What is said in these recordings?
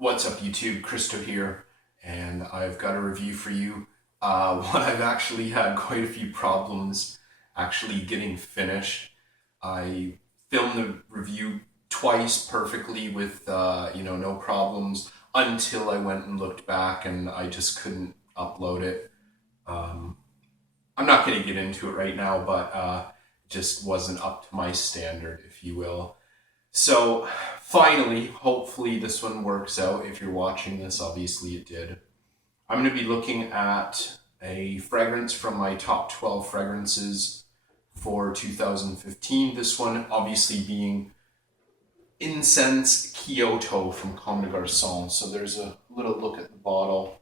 What's up YouTube, Kristo here, and I've got a review for you. One I've actually had quite a few problems actually getting finished. I filmed the review twice perfectly with, no problems until I went and looked back and I just couldn't upload it. Um, I'm not going to get into it right now, but it just wasn't up to my standard, if you will. So finally, hopefully this one works out. If you're watching this, obviously it did. I'm going to be looking at a fragrance from my top 12 fragrances for 2015. This one obviously being Incense Kyoto from Comme Garcons. So there's a little look at the bottle.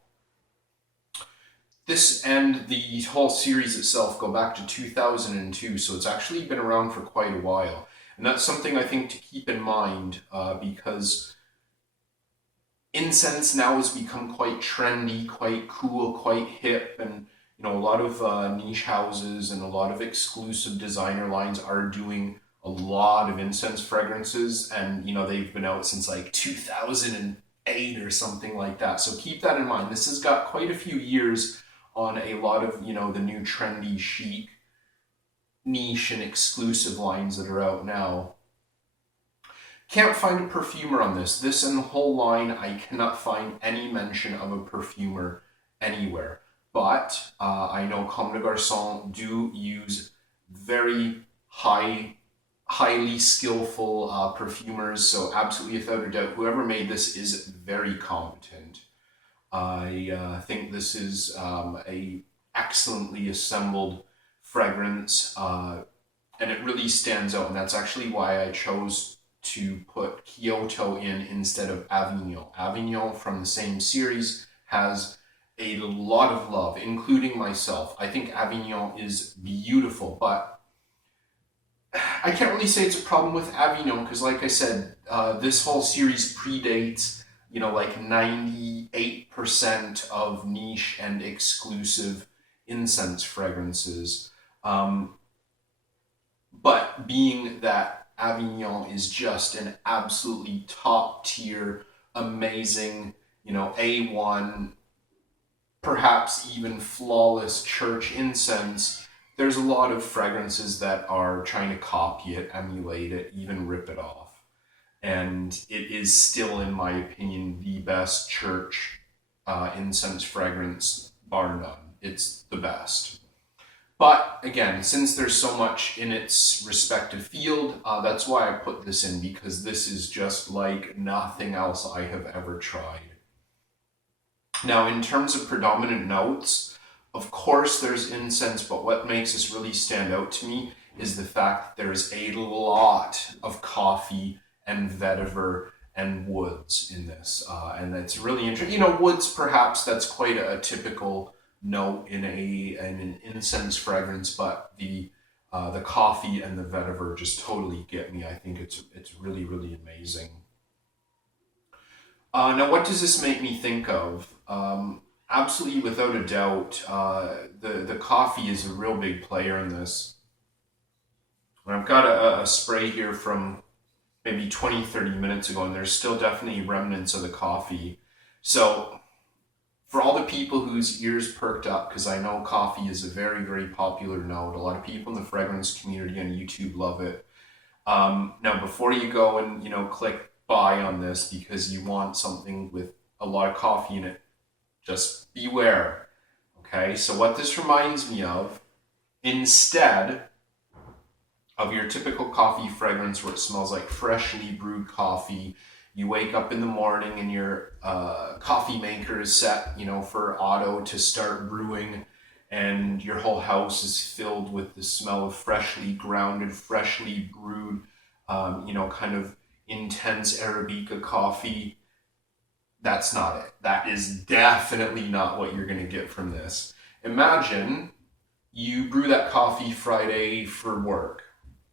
This and the whole series itself go back to 2002, so it's actually been around for quite a while. And that's something I think to keep in mind because incense now has become quite trendy, quite cool, quite hip, and a lot of niche houses and a lot of exclusive designer lines are doing a lot of incense fragrances, and they've been out since like 2008 or something like that. So keep that in mind. This has got quite a few years on a lot of the new trendy chic niche and exclusive lines that are out now. Can't find a perfumer on this. This and the whole line, I cannot find any mention of a perfumer anywhere. But I know Comme des Garçons do use very highly skillful perfumers, so absolutely without a doubt, whoever made this is very competent. I think this is a excellently assembled fragrance, and it really stands out, and that's actually why I chose to put Kyoto in instead of Avignon. Avignon from the same series has a lot of love, including myself. I think Avignon is beautiful, but I can't really say it's a problem with Avignon because, like I said, this whole series predates, like 98% of niche and exclusive incense fragrances. But being that Avignon is just an absolutely top tier, amazing, A1, perhaps even flawless church incense, there's a lot of fragrances that are trying to copy it, emulate it, even rip it off. And it is still, in my opinion, the best church incense fragrance, bar none. It's the best. But again, since there's so much in its respective field, that's why I put this in, because this is just like nothing else I have ever tried. Now, in terms of predominant notes, of course there's incense, but what makes this really stand out to me is the fact that there's a lot of coffee and vetiver and woods in this. And that's really interesting. Woods, perhaps that's quite a typical note in an incense fragrance, but the coffee and the vetiver just totally get me. I think it's really, really amazing. Now, what does this make me think of? Absolutely, without a doubt, the coffee is a real big player in this. And I've got a spray here from maybe 20-30 minutes ago, and there's still definitely remnants of the coffee. So for all the people whose ears perked up, because I know coffee is a very, very popular note. A lot of people in the fragrance community on YouTube love it. Now, before you go and, click buy on this because you want something with a lot of coffee in it, just beware, okay? So what this reminds me of, instead of your typical coffee fragrance where it smells like freshly brewed coffee, you wake up in the morning and your coffee maker is set, for auto to start brewing, and your whole house is filled with the smell of freshly grounded, freshly brewed, kind of intense Arabica coffee. That's not it. That is definitely not what you're going to get from this. Imagine you brew that coffee Friday for work.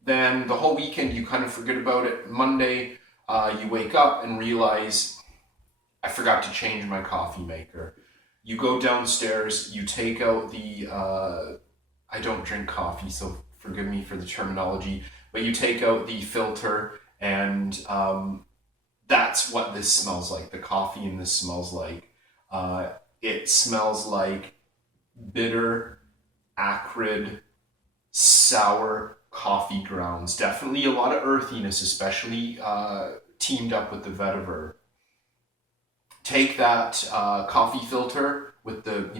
Then the whole weekend you kind of forget about it. Monday, you wake up and realize, I forgot to change my coffee maker. You go downstairs, you take out the, I don't drink coffee, so forgive me for the terminology, but you take out the filter and that's what this smells like. The coffee in this smells like. It smells like bitter, acrid, sour coffee grounds. Definitely a lot of earthiness, especially teamed up with the vetiver. Take that coffee filter with the,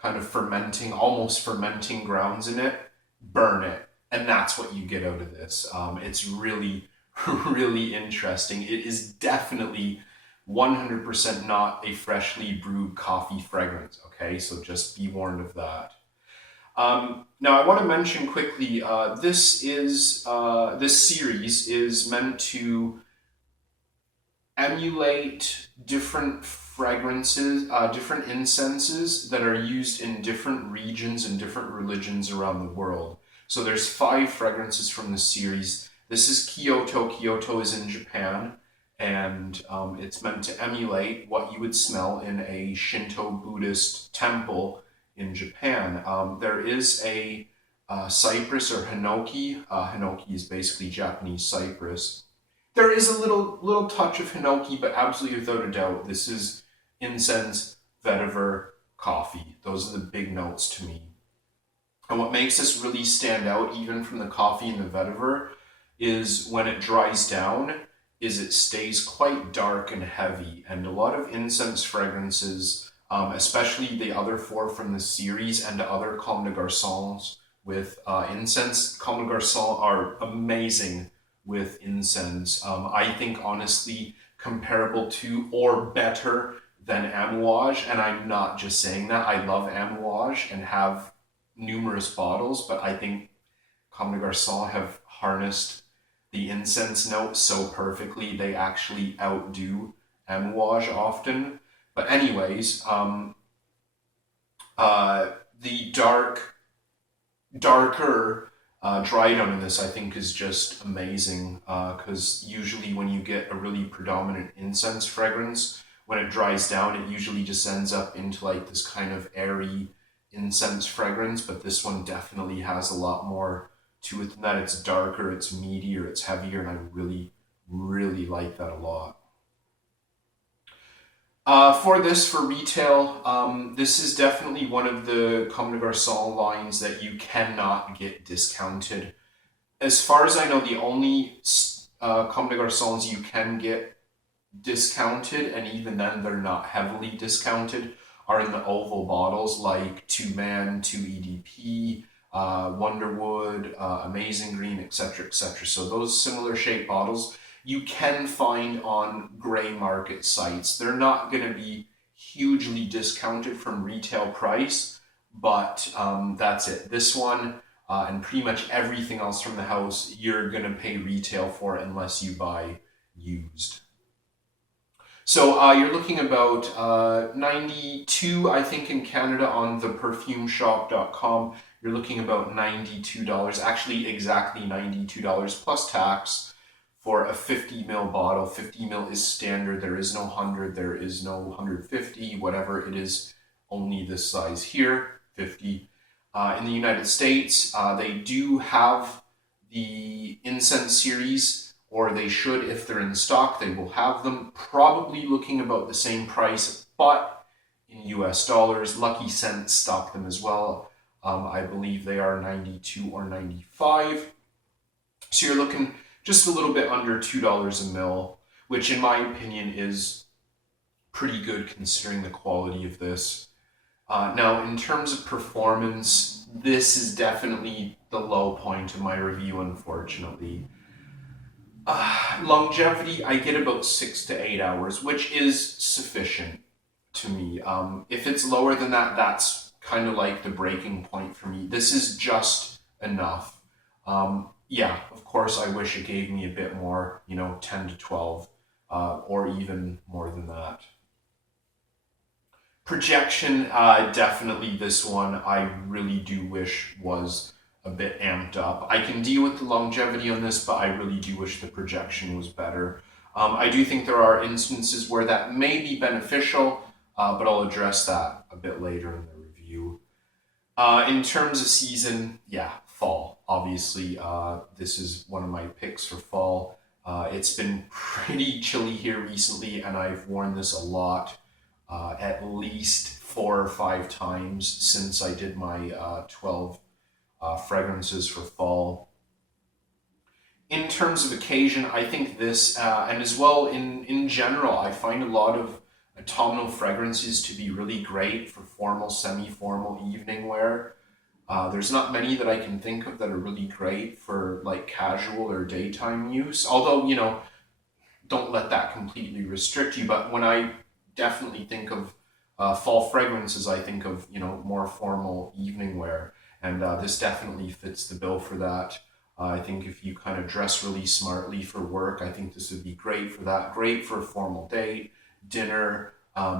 kind of fermenting, almost fermenting grounds in it, burn it, and that's what you get out of this. It's really, really interesting. It is definitely 100% not a freshly brewed coffee fragrance, okay? So just be warned of that. Now, I want to mention quickly, this series is meant to emulate different fragrances, different incenses that are used in different regions and different religions around the world. So there's 5 fragrances from the series. This is Kyoto. Kyoto is in Japan, and it's meant to emulate what you would smell in a Shinto Buddhist temple in Japan. There is a cypress or hinoki. Hinoki is basically Japanese cypress. There is a little touch of hinoki, but absolutely without a doubt, this is incense, vetiver, coffee. Those are the big notes to me. And what makes this really stand out, even from the coffee and the vetiver, is when it dries down, is it stays quite dark and heavy. And a lot of incense fragrances, especially the other 4 from the series and the other Comme des Garcons with incense, Comme des Garcons are amazing with incense. I think honestly comparable to or better than Amouage, and I'm not just saying that. I love Amouage and have numerous bottles, but I think Comme des Garcons have harnessed the incense note so perfectly they actually outdo Amouage often. But anyways, the darker dry down in this, I think, is just amazing, because usually when you get a really predominant incense fragrance, when it dries down, it usually just ends up into like this kind of airy incense fragrance, but this one definitely has a lot more to it than that. It's darker, it's meatier, it's heavier, and I really, really like that a lot. For retail, this is definitely one of the Comme des Garçons lines that you cannot get discounted. As far as I know, the only Comme des Garçons you can get discounted, and even then they're not heavily discounted, are in the oval bottles like 2Man, 2EDP, Wonderwood, Amazing Green, etc., etc. So those similar shaped bottles you can find on gray market sites. They're not going to be hugely discounted from retail price, but that's it. This one and pretty much everything else from the house, you're going to pay retail for it unless you buy used. So you're looking about 92, I think, in Canada on the perfumeshop.com. You're looking about $92, actually exactly $92 plus tax for a 50 ml bottle. 50 ml is standard. There is no 100, there is no 150, whatever it is, only this size here, 50. In the United States, they do have the Incense series, or they should if they're in stock. They will have them, probably looking about the same price, but in US dollars. Lucky Scent stock them as well. I believe they are 92 or 95. So you're looking just a little bit under $2 a mil, which in my opinion is pretty good considering the quality of this. Now, in terms of performance, this is definitely the low point of my review, unfortunately. Longevity, I get about 6 to 8 hours, which is sufficient to me. If it's lower than that, that's kind of like the breaking point for me. This is just enough. Yeah, of course, I wish it gave me a bit more, 10 to 12, or even more than that. Projection, definitely this one, I really do wish was a bit amped up. I can deal with the longevity on this, but I really do wish the projection was better. I do think there are instances where that may be beneficial, but I'll address that a bit later in the review. In terms of season, yeah, fall. Obviously, this is one of my picks for fall. It's been pretty chilly here recently, and I've worn this a lot, at least 4 or 5 times since I did my 12 fragrances for fall. In terms of occasion, I think this, and as well in general, I find a lot of autumnal fragrances to be really great for formal, semi-formal evening wear. There's not many that I can think of that are really great for like casual or daytime use. Although, don't let that completely restrict you. But when I definitely think of fall fragrances, I think of, more formal evening wear. And this definitely fits the bill for that. I think if you kind of dress really smartly for work, I think this would be great for that. Great for a formal date, dinner,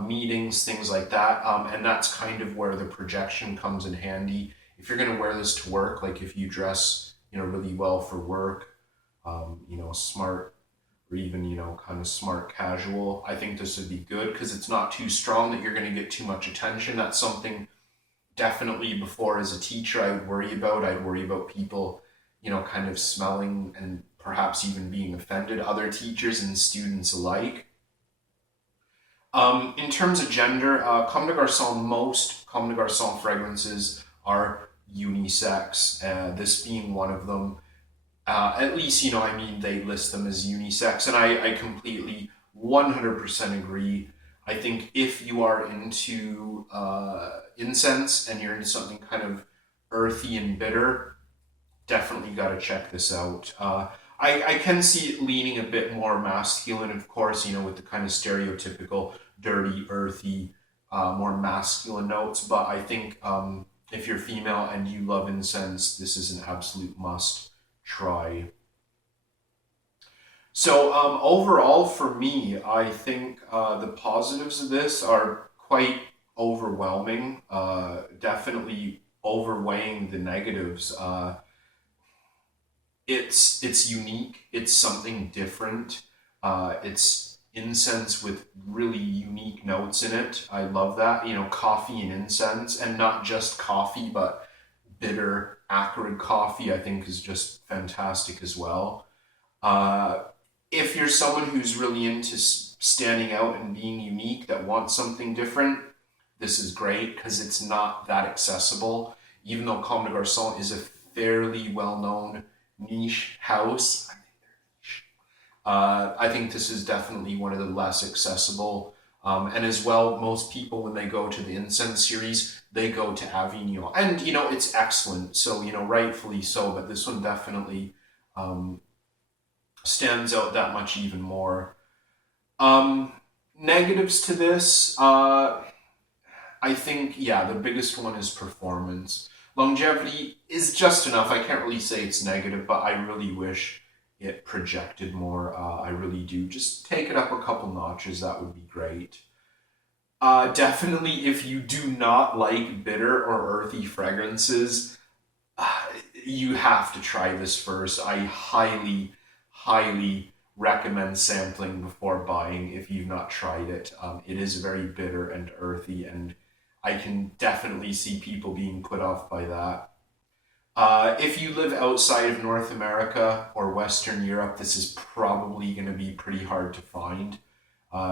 meetings, things like that. And that's kind of where the projection comes in handy. If you're going to wear this to work, like if you dress, really well for work, smart or even, kind of smart casual, I think this would be good because it's not too strong that you're going to get too much attention. That's something definitely before as a teacher I would worry about. I'd worry about people, kind of smelling and perhaps even being offended, other teachers and students alike. In terms of gender, Comme des Garçons, most Comme des Garçons fragrances are unisex, this being one of them. At least, they list them as unisex, and I completely 100% agree. I think if you are into incense and you're into something kind of earthy and bitter, definitely got to check this out. I can see it leaning a bit more masculine, of course, with the kind of stereotypical dirty, earthy, more masculine notes. But I think if you're female and you love incense, this is an absolute must try. So overall, for me, I think the positives of this are quite overwhelming. Definitely overweighing the negatives. It's unique. It's something different. It's incense with really unique notes in it. I love that. Coffee and incense, and not just coffee, but bitter, acrid coffee, I think is just fantastic as well. Uh, if you're someone who's really into standing out and being unique, that wants something different, this is great because it's not that accessible. Even though Comme des Garçons is a fairly well-known niche house, I think this is definitely one of the less accessible. And as well, most people, when they go to the incense series, they go to Avignon. And, it's excellent. So, rightfully so. But this one definitely stands out that much even more. Negatives to this, I think, yeah, the biggest one is performance. Longevity is just enough. I can't really say it's negative, but I really wish it projected more. I really do. Just take it up a couple notches. That would be great. Definitely, if you do not like bitter or earthy fragrances, you have to try this first. I highly, highly recommend sampling before buying if you've not tried it. It is very bitter and earthy, and I can definitely see people being put off by that. If you live outside of North America or Western Europe, this is probably going to be pretty hard to find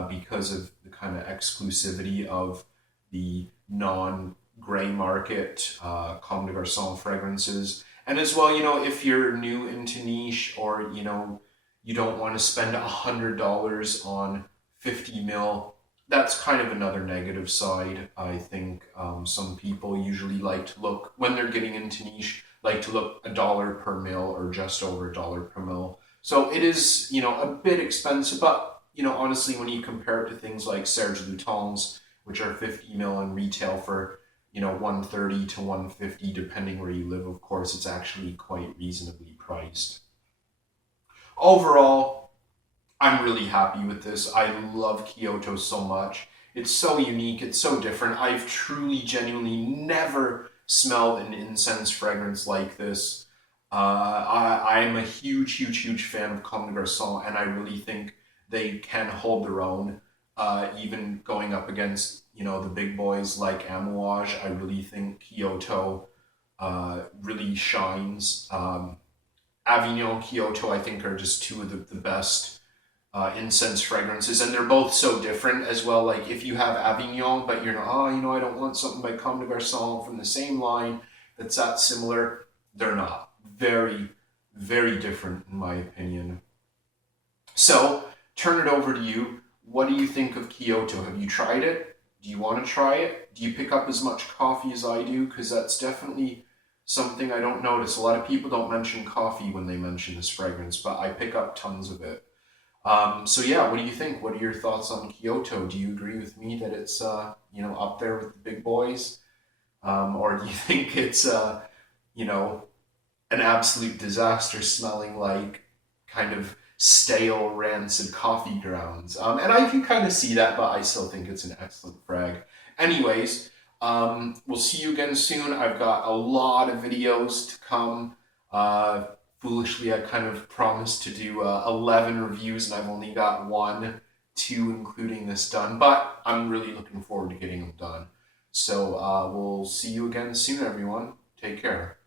because of the kind of exclusivity of the non-gray market Comme des Garçons fragrances. And as well, if you're new into niche or, you don't want to spend $100 on 50 mil, that's kind of another negative side. I think some people usually like to look, when they're getting into niche, like to look $1 per mil or just over $1 per mil. So it is, a bit expensive, but, honestly, when you compare it to things like Serge Lutens, which are 50 mil and retail for, 130 to 150, depending where you live, of course, it's actually quite reasonably priced. Overall, I'm really happy with this. I love Kyoto so much. It's so unique. It's so different. I've truly, genuinely never smelled an incense fragrance like this. I'm a huge, huge, huge fan of Comme des Garçons, and I really think they can hold their own, even going up against, the big boys like Amouage. I really think Kyoto really shines. Avignon, Kyoto, I think are just two of the best incense fragrances, and they're both so different as well. Like if you have Avignon, but you're not, I don't want something by Comme de Garcons from the same line that's that similar. They're not. Very, very different in my opinion. So, turn it over to you. What do you think of Kyoto? Have you tried it? Do you want to try it? Do you pick up as much coffee as I do? Because that's definitely something I don't notice. A lot of people don't mention coffee when they mention this fragrance, but I pick up tons of it. So yeah, what do you think? What are your thoughts on Kyoto? Do you agree with me that it's up there with the big boys, or do you think it's you know an absolute disaster, smelling like kind of stale, rancid coffee grounds? And I can kind of see that, but I still think it's an excellent frag. Anyways, we'll see you again soon. I've got a lot of videos to come. Foolishly, I kind of promised to do 11 reviews, and I've only got 1, 2, including this done. But I'm really looking forward to getting them done. So we'll see you again soon, everyone. Take care.